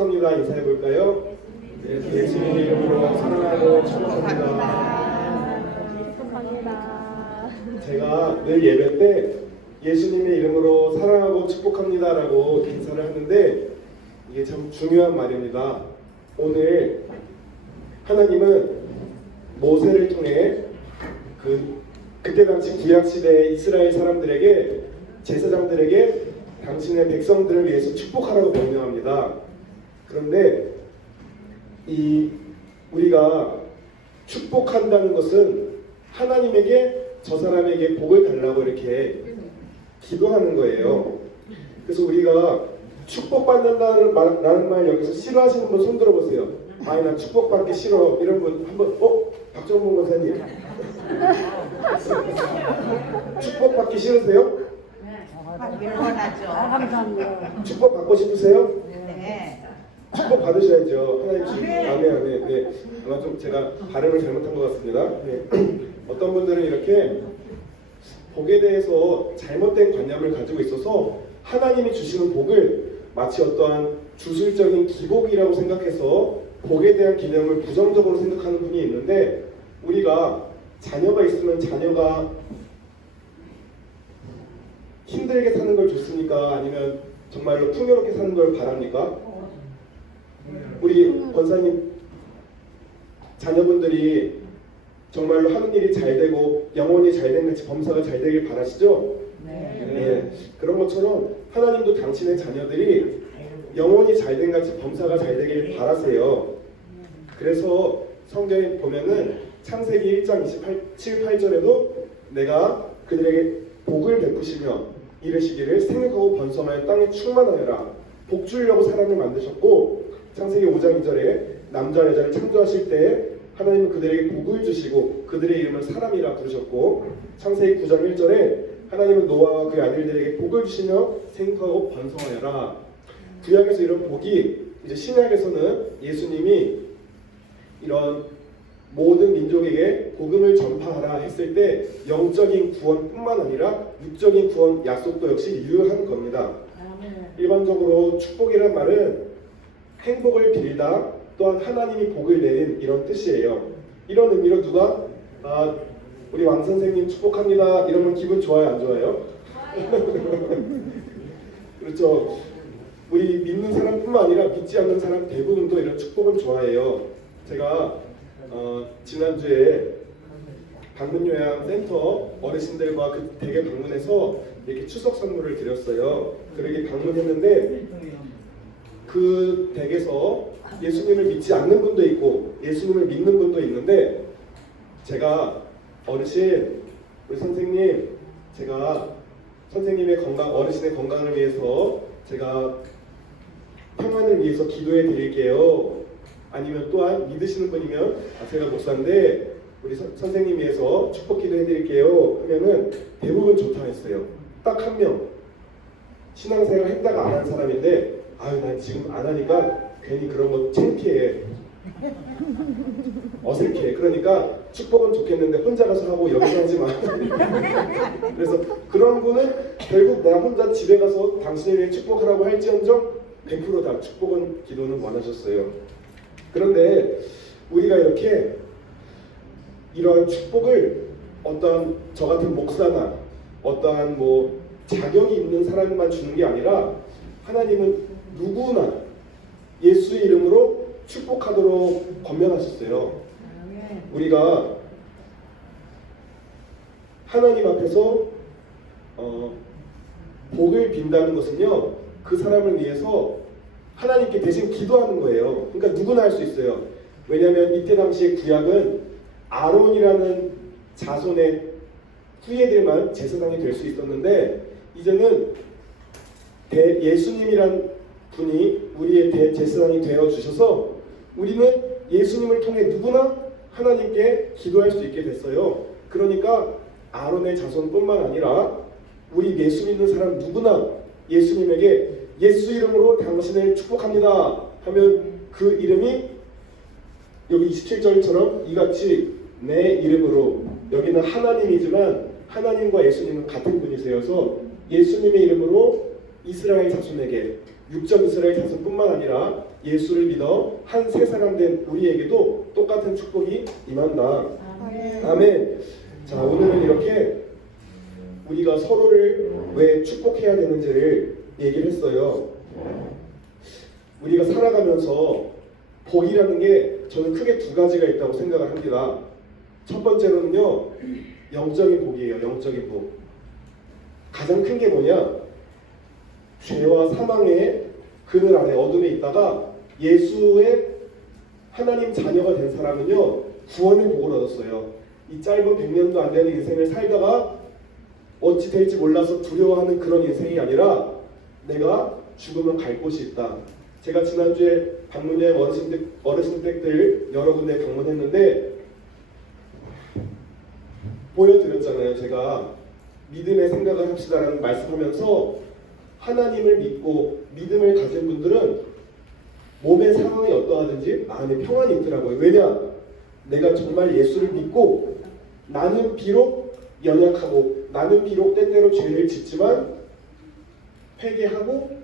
축복합니다. 인사해 볼까요? 예수님 이름으로 사랑하고 축복합니다. 축복합니다. 제가 늘 예배 때 예수님의 이름으로 사랑하고 축복합니다라고 인사를 하는데 이게 참 중요한 말입니다. 오늘 하나님은 모세를 통해 그때 당시 구약 시대의 이스라엘 사람들에게 제사장들에게 당신의 백성들을 위해서 축복하라고 명령합니다. 그런데 우리가 축복한다는 것은 하나님에게 저 사람에게 복을 달라고 이렇게 기도하는 거예요. 그래서 우리가 축복받는다는 말 여기서 싫어하시는 분 손 들어보세요. 아니 난 축복받기 싫어 이런 분 한번 박정봉 권사님 축복받기 싫으세요? 원하죠. 감사합니다. 축복 받고 싶으세요? 네. 축복 받으셔야죠. 하나님 주신 안에 네. 아마 좀 제가 발음을 잘못한 것 같습니다. 네. 어떤 분들은 이렇게 복에 대해서 잘못된 관념을 가지고 있어서 하나님이 주시는 복을 마치 어떠한 주술적인 기복이라고 생각해서 복에 대한 개념을 부정적으로 생각하는 분이 있는데, 우리가 자녀가 있으면 자녀가 힘들게 사는 걸 좋습니까? 아니면 정말로 풍요롭게 사는 걸 바랍니까? 우리 권사님 자녀분들이 정말로 하는 일이 잘 되고 영혼이 잘 되는 범사가 잘 되길 바라시죠? 네. 그런 것처럼 하나님도 당신의 자녀들이 영혼이 잘 된 같이 범사가 잘 되길 바라세요. 그래서 성경에 보면은 창세기 1장 27, 8절에도 내가 그들에게 복을 베푸시며 이르시기를 생육하고 번성하여 땅에 충만하여라. 복 주려고 사람을 만드셨고, 창세기 5장 2절에 남자 여자를 창조하실 때 하나님은 그들에게 복을 주시고 그들의 이름을 사람이라 부르셨고, 창세기 9장 1절에 하나님은 노아와 그의 아들들에게 복을 주시며 생육하고 번성하여라. 구약에서 이런 복이 이제 신약에서는 예수님이 이런 모든 민족에게 복음을 전파하라 했을 때 영적인 구원뿐만 아니라 육적인 구원 약속도 역시 유효한 겁니다. 일반적으로 축복이란 말은 행복을 빌다, 또한 하나님이 복을 내린 이런 뜻이에요. 이런 의미로 누가 우리 왕 선생님 축복합니다 이러면 기분 좋아요, 안 좋아요? 그렇죠. 우리 믿는 사람뿐만 아니라 믿지 않는 사람 대부분도 이런 축복을 좋아해요. 제가 지난주에 방문요양센터 어르신들과 그 댁에 방문해서 이렇게 추석 선물을 드렸어요. 그렇게 방문했는데 그 댁에서 예수님을 믿지 않는 분도 있고 예수님을 믿는 분도 있는데, 제가 어르신, 우리 선생님, 제가 선생님의 건강, 어르신의 건강을 위해서 제가 평안을 위해서 기도해 드릴게요. 아니면 또한 믿으시는 분이면 제가 목사인데 우리 선생님 위해서 축복 기도해 드릴게요 하면은 대부분 좋다 했어요. 딱 한 명, 신앙생활 했다가 안 한 사람인데 아유 난 지금 안 하니까 괜히 그런 거 창피해, 어색해. 그러니까 축복은 좋겠는데 혼자 가서 하고 여기서 하지 마. 그래서 그런 분은 결국 내가 혼자 집에 가서 당신을 위해 축복하라고 할지언정 100% 축복은 기도는 원하셨어요. 그런데 우리가 이렇게 이러한 축복을 어떠한 저 같은 목사나 어떠한 자격이 있는 사람만 주는 게 아니라 하나님은 누구나 예수의 이름으로 축복하도록 권면하셨어요. 우리가 하나님 앞에서 복을 빈다는 것은요, 그 사람을 위해서 하나님께 대신 기도하는 거예요. 그러니까 누구나 할 수 있어요. 왜냐하면 이때 당시의 구약은 아론이라는 자손의 후예들만 제사장이 될 수 있었는데, 이제는 예수님이란 분이 우리의 대제사장이 되어 주셔서 우리는 예수님을 통해 누구나 하나님께 기도할 수 있게 됐어요. 그러니까 아론의 자손뿐만 아니라 우리 예수 믿는 사람 누구나 예수님에게 예수 이름으로 당신을 축복합니다 하면 그 이름이 여기 27절처럼 이같이 내 이름으로, 여기는 하나님이지만 하나님과 예수님은 같은 분이세요서 예수님의 이름으로 이스라엘 자손에게, 육적 이스라엘 자손뿐만 아니라 예수를 믿어 한 새 사람 된 우리에게도 똑같은 축복이 임한다. 아멘. 자, 오늘은 이렇게 우리가 서로를 왜 축복해야 되는지를 얘기를 했어요. 우리가 살아가면서 복이라는 게 저는 크게 두 가지가 있다고 생각을 합니다. 첫 번째로는요, 영적인 복이에요. 영적인 복. 가장 큰 게 뭐냐? 죄와 사망의 그늘 아래 어둠에 있다가 예수의 하나님 자녀가 된 사람은요, 구원의 복을 얻었어요. 이 짧은 100년도 안 되는 인생을 살다가 어찌 될지 몰라서 두려워하는 그런 인생이 아니라 내가 죽으면 갈 곳이 있다. 제가 지난주에 방문회 어르신 댁들 여러 군데 방문했는데 보여드렸잖아요. 제가 믿음의 생각을 합시다라는 말씀하면서 하나님을 믿고 믿음을 가진 분들은 몸의 상황이 어떠하든지 마음에 평안이 있더라고요. 왜냐? 내가 정말 예수를 믿고 나는 비록 연약하고 나는 비록 때때로 죄를 짓지만 회개하고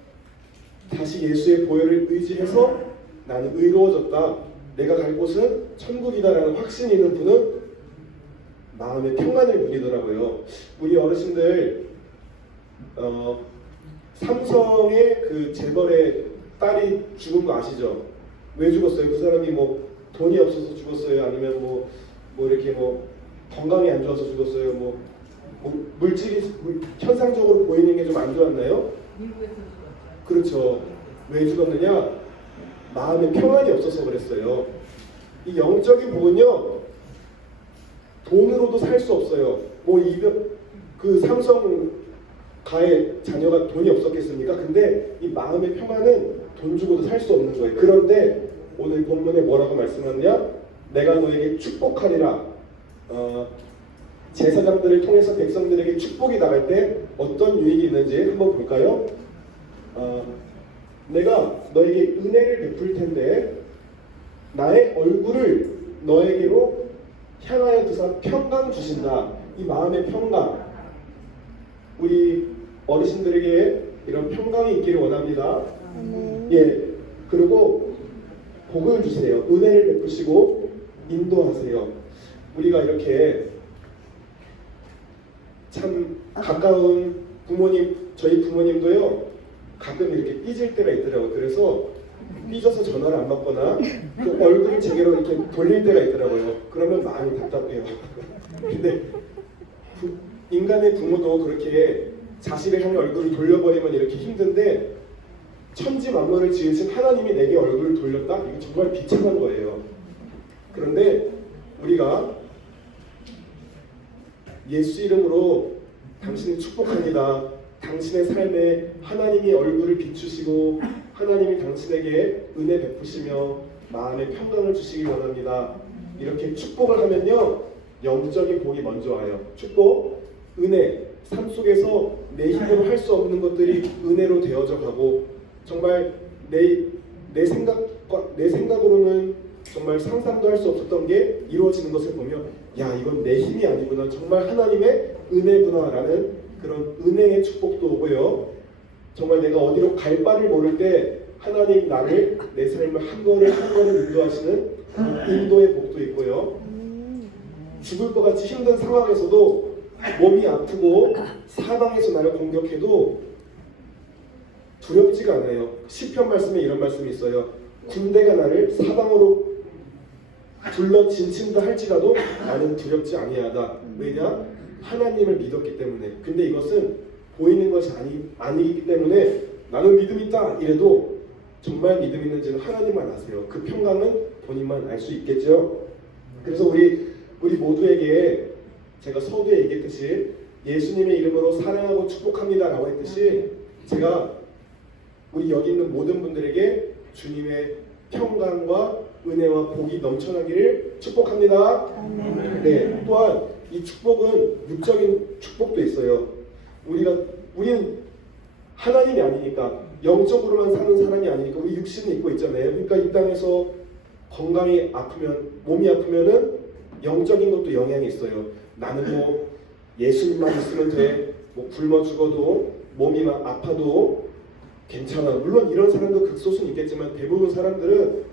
다시 예수의 보혈을 의지해서 나는 의로워졌다. 내가 갈 곳은 천국이다라는 확신이 있는 분은 마음의 평안을 누리더라고요. 우리 어르신들 삼성의 그 재벌의 딸이 죽은 거 아시죠? 왜 죽었어요? 그 사람이 뭐 돈이 없어서 죽었어요? 아니면 뭐 이렇게 뭐 건강이 안 좋아서 죽었어요? 뭐 물질이 현상적으로 보이는 게 좀 안 좋았나요? 미국에서 죽었죠. 그렇죠. 왜 죽었느냐? 마음에 평안이 없어서 그랬어요. 이 영적인 복은요, 돈으로도 살 수 없어요. 그 삼성 가의 자녀가 돈이 없었겠습니까? 근데 이 마음의 평안은 돈 주고도 살 수 없는 거예요. 그런데 오늘 본문에 뭐라고 말씀하느냐? 내가 너에게 축복하리라. 제사장들을 통해서 백성들에게 축복이 나갈 때 어떤 유익이 있는지 한번 볼까요? 내가 너에게 은혜를 베풀 텐데 나의 얼굴을 너에게로 향하여 두사 평강 주신다. 이 마음의 평강. 우리 어르신들에게 이런 평강이 있기를 원합니다. 예. 그리고 복을 주세요. 은혜를 베푸시고 인도하세요. 우리가 이렇게 참 가까운 부모님, 저희 부모님도요, 가끔 이렇게 삐질 때가 있더라고요. 그래서 삐져서 전화를 안 받거나 그 얼굴을 제대로 이렇게 돌릴 때가 있더라고요. 그러면 마음이 답답해요. 근데 인간의 부모도 그렇게 자식을 향해 얼굴을 돌려버리면 이렇게 힘든데 천지 만물을 지으신 하나님이 내게 얼굴을 돌렸다? 이거 정말 비참한 거예요. 그런데 우리가 예수 이름으로 당신을 축복합니다. 당신의 삶에 하나님이 얼굴을 비추시고 하나님이 당신에게 은혜 베푸시며 마음의 평강을 주시기 원합니다. 이렇게 축복을 하면요, 영적인 복이 먼저 와요. 축복, 은혜, 삶 속에서 내 힘으로 할 수 없는 것들이 은혜로 되어져 가고 정말 내 생각으로는 정말 상상도 할 수 없었던 게 이루어지는 것을 보며 야, 이건 내 힘이 아니구나, 정말 하나님의 은혜구나라는 그런 은혜의 축복도 오고요. 정말 내가 어디로 갈 바를 모를 때 하나님 나를, 내 삶을 한 걸음 한 걸음 인도하시는 인도의 복도 있고요. 죽을 것 같이 힘든 상황에서도 몸이 아프고 사방에서 나를 공격해도 두렵지가 않아요. 시편 말씀에 이런 말씀이 있어요. 군대가 나를 사방으로 둘러 진친다 할지라도 나는 두렵지 아니하다. 왜냐? 하나님을 믿었기 때문에. 근데 이것은 보이는 것이 아니기 때문에 나는 믿음 있다 이래도 정말 믿음 있는지는 하나님만 아세요. 그 평강은 본인만 알 수 있겠죠. 그래서 우리 모두에게 제가 서두에 얘기했듯이 예수님의 이름으로 사랑하고 축복합니다 라고 했듯이 제가 우리 여기 있는 모든 분들에게 주님의 평강과 은혜와 복이 넘쳐나기를 축복합니다. 네, 또한 이 축복은 육적인 축복도 있어요. 우리는 하나님이 아니니까, 영적으로만 사는 사람이 아니니까 우리 육신을 입고 있잖아요. 그러니까 이 땅에서 건강이 아프면, 몸이 아프면은 영적인 것도 영향이 있어요. 나는 뭐 예수님만 있으면 돼, 뭐 굶어 죽어도 몸이 막 아파도 괜찮아. 물론 이런 사람도 극소수는 있겠지만 대부분 사람들은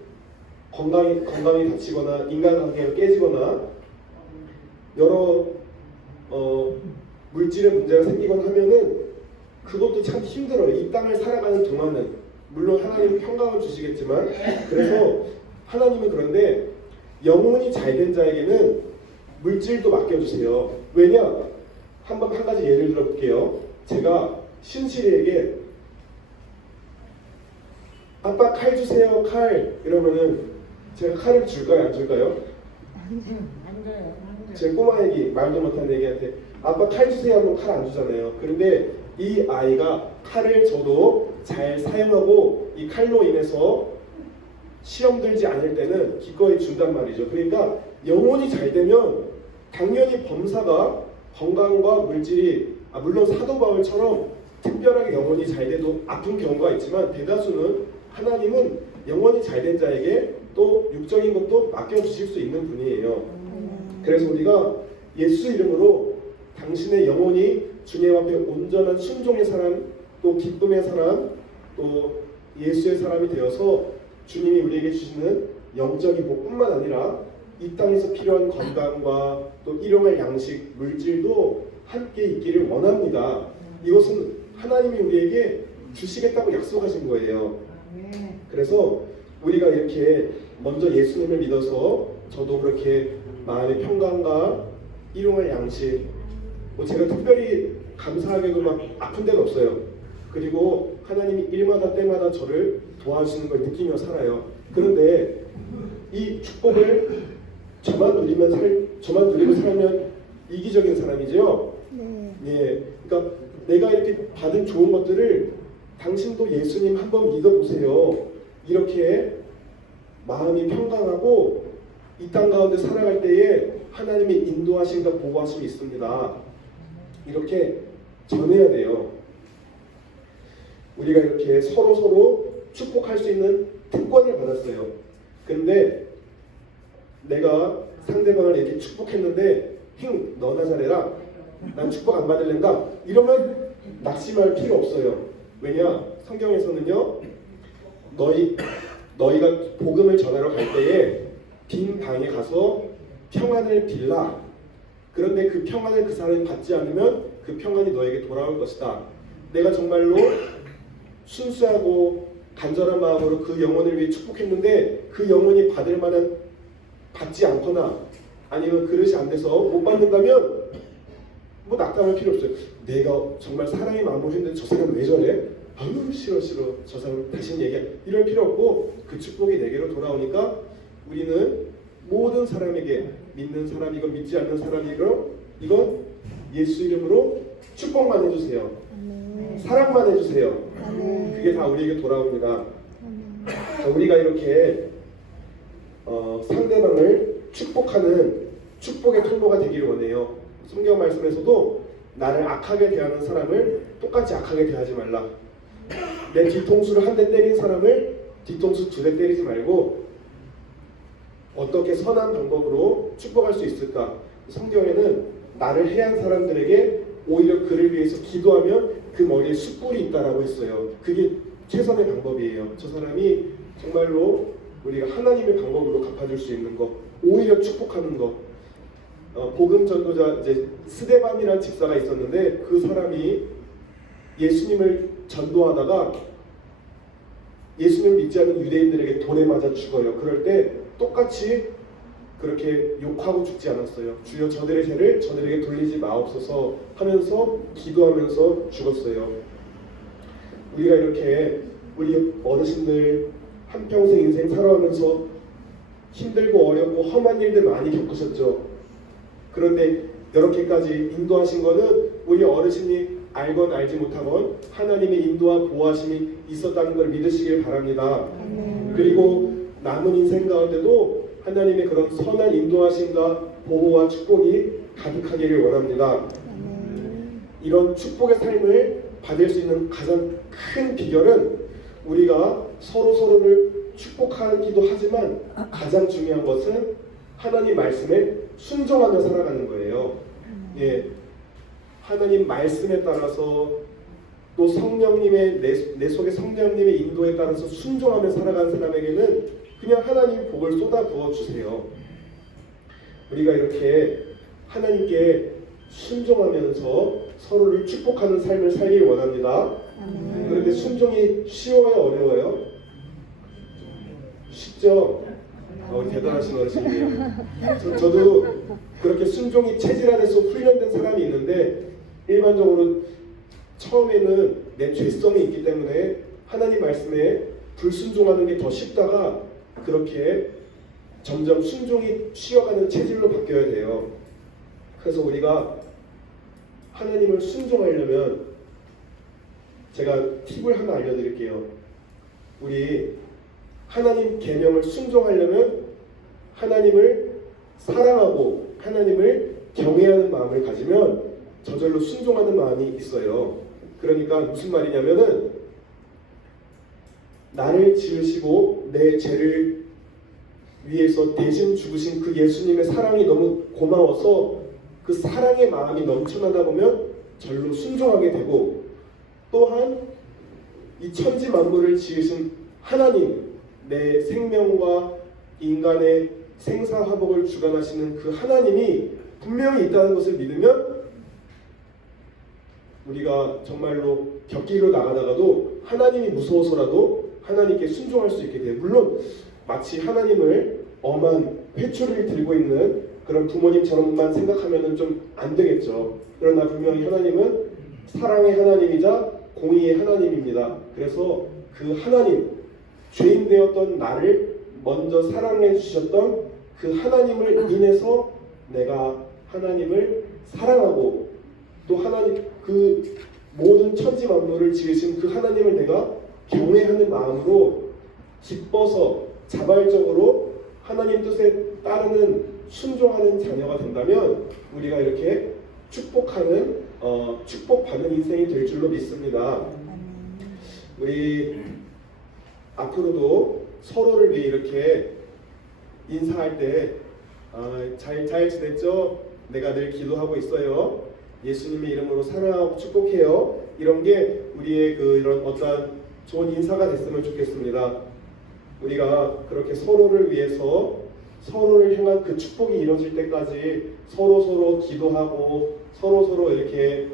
건강이 다치거나 인간관계가 깨지거나 여러 물질의 문제가 생기거나 하면은 그것도 참 힘들어요. 이 땅을 살아가는 동안은 물론 하나님은 평강을 주시겠지만 그래서 하나님은 그런데 영혼이 잘된 자에게는 물질도 맡겨주세요. 왜냐? 한 가지 예를 들어볼게요. 제가 신실이에게 아빠 칼 주세요 칼 이러면은 제가 칼을 줄까요 안 줄까요? 제 꼬마 애기 말도 못하는 애기한테 아빠 칼 주세요 하면 칼 안 주잖아요. 그런데 이 아이가 칼을 저도 잘 사용하고 이 칼로 인해서 시험 들지 않을 때는 기꺼이 준단 말이죠. 그러니까 영혼이 잘 되면 당연히 범사가 건강과 물질이 물론 사도 바울처럼 특별하게 영혼이 잘 돼도 아픈 경우가 있지만 대다수는 하나님은 영혼이 잘된 자에게 또 육적인 것도 맡겨주실 수 있는 분이에요. 그래서 우리가 예수 이름으로 당신의 영혼이 주님 앞에 온전한 순종의 사람 또 기쁨의 사람 또 예수의 사람이 되어서 주님이 우리에게 주시는 영적인 복뿐만 아니라 이 땅에서 필요한 건강과 또 일용할 양식, 물질도 함께 있기를 원합니다. 이것은 하나님이 우리에게 주시겠다고 약속하신 거예요. 그래서 우리가 이렇게 먼저 예수님을 믿어서 저도 그렇게 마음의 평강과 일용할 양식 뭐 제가 특별히 감사하게도 막 아픈 데는 없어요. 그리고 하나님이 일마다 때마다 저를 도와주시는 걸 느끼며 살아요. 그런데 이 축복을 저만 누리고 살면 이기적인 사람이죠. 예, 그러니까 내가 이렇게 받은 좋은 것들을 당신도 예수님 한번 믿어보세요. 이렇게 마음이 평강하고 이 땅 가운데 살아갈 때에 하나님의 인도하심과 보호하심이 있습니다. 이렇게 전해야 돼요. 우리가 이렇게 서로 축복할 수 있는 특권을 받았어요. 근데 내가 상대방을 이렇게 축복했는데 너나 잘해라. 난 축복 안 받을랜다. 이러면 낙심할 필요 없어요. 왜냐? 성경에서는요. 너희가 복음을 전하러 갈 때에 빈 방에 가서 평안을 빌라. 그런데 그 평안을 그 사람이 받지 않으면 그 평안이 너에게 돌아올 것이다. 내가 정말로 순수하고 간절한 마음으로 그 영혼을 위해 축복했는데 그 영혼이 받을 만한 받지 않거나 아니면 그릇이 안 돼서 못 받는다면 뭐 낙담할 필요 없어요. 내가 정말 사랑의 마음으로 했는데 저 사람 왜 저래? 아유 싫어 저 사람 다시는 얘기해. 이럴 필요 없고 그 축복이 내게로 돌아오니까 우리는 모든 사람에게 믿는 사람이건 믿지 않는 사람이건 이건 예수 이름으로 축복만 해주세요. 사랑만 해주세요. 그게 다 우리에게 돌아옵니다. 자, 우리가 이렇게 상대방을 축복하는 축복의 통로가 되기를 원해요. 성경 말씀에서도 나를 악하게 대하는 사람을 똑같이 악하게 대하지 말라. 내 뒤통수를 한 대 때린 사람을 뒤통수 2대 때리지 말고 어떻게 선한 방법으로 축복할 수 있을까? 성경에는 나를 해한 사람들에게 오히려 그를 위해서 기도하면 그 머리에 숯불이 있다라고 했어요. 그게 최선의 방법이에요. 저 사람이 정말로 우리가 하나님의 방법으로 갚아줄 수 있는 것, 오히려 축복하는 것. 복음 전도자 이제 스데반이라는 집사가 있었는데 그 사람이 예수님을 전도하다가 예수님을 믿지 않는 유대인들에게 돌에 맞아 죽어요. 그럴 때 똑같이 그렇게 욕하고 죽지 않았어요. 주여 저들의 죄를 저들에게 돌리지 마옵소서 하면서 기도하면서 죽었어요. 우리가 이렇게 우리 어르신들 한평생 인생 살아가면서 힘들고 어렵고 험한 일들 많이 겪으셨죠. 그런데 이렇게까지 인도하신 거는 우리 어르신이 알건 알지 못하건 하나님의 인도와 보호하심이 있었다는 걸 믿으시길 바랍니다. 그리고 남은 인생 가운데도 하나님의 그런 선한 인도하심과 보호와 축복이 가득하기를 원합니다. 이런 축복의 삶을 받을 수 있는 가장 큰 비결은 우리가 서로를 축복하기도 하지만 가장 중요한 것은 하나님 말씀에 순종하며 살아가는 거예요. 예, 하나님 말씀에 따라서 또 성령님의 내 속에 성령님의 인도에 따라서 순종하며 살아가는 사람에게는 그냥 하나님이 복을 쏟아 부어 주세요. 우리가 이렇게 하나님께 순종하면서 서로를 축복하는 삶을 살길 원합니다. 그런데 순종이 쉬워요, 어려워요? 쉽죠? 대단하신 어르신이에요. 저도 그렇게 순종이 체질화돼서 훈련된 사람이 있는데 일반적으로 처음에는 내 죄성이 있기 때문에 하나님 말씀에 불순종하는 게 더 쉽다가 그렇게 점점 순종이 쉬어가는 체질로 바뀌어야 돼요. 그래서 우리가 하나님을 순종하려면 제가 팁을 하나 알려드릴게요. 우리 하나님 계명을 순종하려면 하나님을 사랑하고 하나님을 경외하는 마음을 가지면 저절로 순종하는 마음이 있어요. 그러니까 무슨 말이냐면은 나를 지으시고 내 죄를 위해서 대신 죽으신 그 예수님의 사랑이 너무 고마워서 그 사랑의 마음이 넘쳐나다 보면 절로 순종하게 되고, 또한 이 천지 만물을 지으신 하나님, 내 생명과 인간의 생사화복을 주관하시는 그 하나님이 분명히 있다는 것을 믿으면 우리가 정말로 곁길로 나가다가도 하나님이 무서워서라도 하나님께 순종할 수 있게 돼요. 물론 마치 하나님을 엄한 회초리를 들고 있는 그런 부모님처럼만 생각하면 좀 안 되겠죠. 그러나 분명히 하나님은 사랑의 하나님이자 공의의 하나님입니다. 그래서 그 하나님, 죄인 되었던 나를 먼저 사랑해 주셨던 그 하나님을 인해서 내가 하나님을 사랑하고, 또 하나님 그 모든 천지 만물을 지으신 그 하나님을 내가 경외하는 마음으로 기뻐서 자발적으로 하나님 뜻에 따르는 순종하는 자녀가 된다면 우리가 이렇게 축복받는 인생이 될 줄로 믿습니다. 우리 앞으로도 서로를 위해 이렇게 인사할 때 잘 지냈죠? 내가 늘 기도하고 있어요. 예수님의 이름으로 사랑하고 축복해요. 이런 게 우리의 이런 어떠한 좋은 인사가 됐으면 좋겠습니다. 우리가 그렇게 서로를 위해서 서로를 향한 그 축복이 이루어질 때까지 서로 기도하고 서로 이렇게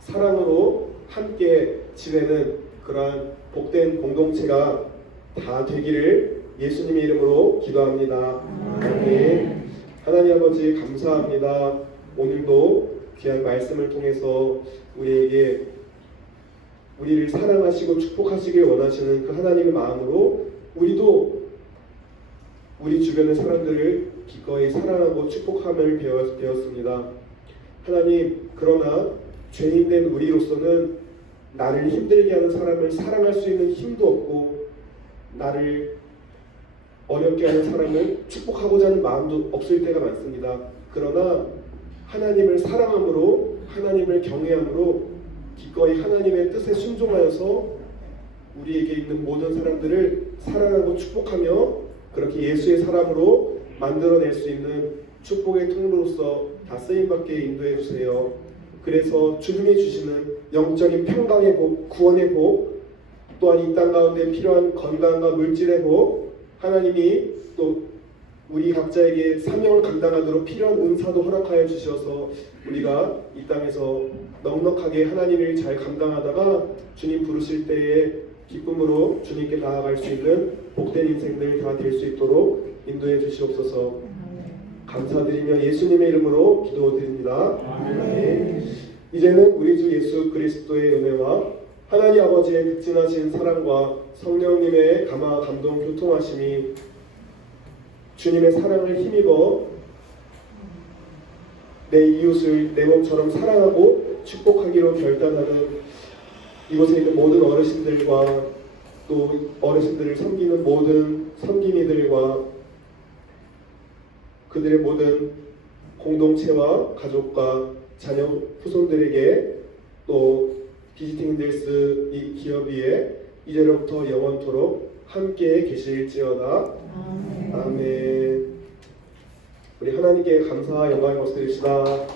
사랑으로 함께 지내는 그러한 복된 공동체가 다 되기를 예수님의 이름으로 기도합니다. 아멘. 하나님 아버지 감사합니다. 오늘도 귀한 말씀을 통해서 우리에게 우리를 사랑하시고 축복하시길 원하시는 그 하나님의 마음으로 우리도 우리 주변의 사람들을 기꺼이 사랑하고 축복함을 배웠습니다. 하나님, 그러나 죄인된 우리로서는 나를 힘들게 하는 사람을 사랑할 수 있는 힘도 없고 나를 어렵게 하는 사람을 축복하고자 하는 마음도 없을 때가 많습니다. 그러나 하나님을 사랑함으로, 하나님을 경외함으로 기꺼이 하나님의 뜻에 순종하여서 우리에게 있는 모든 사람들을 사랑하고 축복하며 그렇게 예수의 사람으로 만들어낼 수 있는 축복의 통로로서 다 쓰임받게 인도해 주세요. 그래서 주님이 주시는 영적인 평강의 복, 구원의 복, 또한 이 땅 가운데 필요한 건강과 물질의 복, 하나님이 또 우리 각자에게 사명을 감당하도록 필요한 은사도 허락하여 주셔서 우리가 이 땅에서 넉넉하게 하나님을 잘 감당하다가 주님 부르실 때에 기쁨으로 주님께 나아갈 수 있는 복된 인생들 다 될 수 있도록 인도해 주시옵소서. 감사드리며 예수님의 이름으로 기도드립니다. 아멘. 이제는 우리 주 예수 그리스도의 은혜와 하나님 아버지의 극진하신 사랑과 성령님의 감화 감동 교통하심이 주님의 사랑을 힘입어 내 이웃을 내 몸처럼 사랑하고 축복하기로 결단하는 이곳에 있는 모든 어르신들과 또 어르신들을 섬기는 모든 섬김이들과 그들의 모든 공동체와 가족과 자녀 후손들에게 또 비지팅인들스 이 기업 위에 이제로부터 영원토록 함께 계실지어다. 아멘. 우리 하나님께 감사와 영광의 것을 드립시다.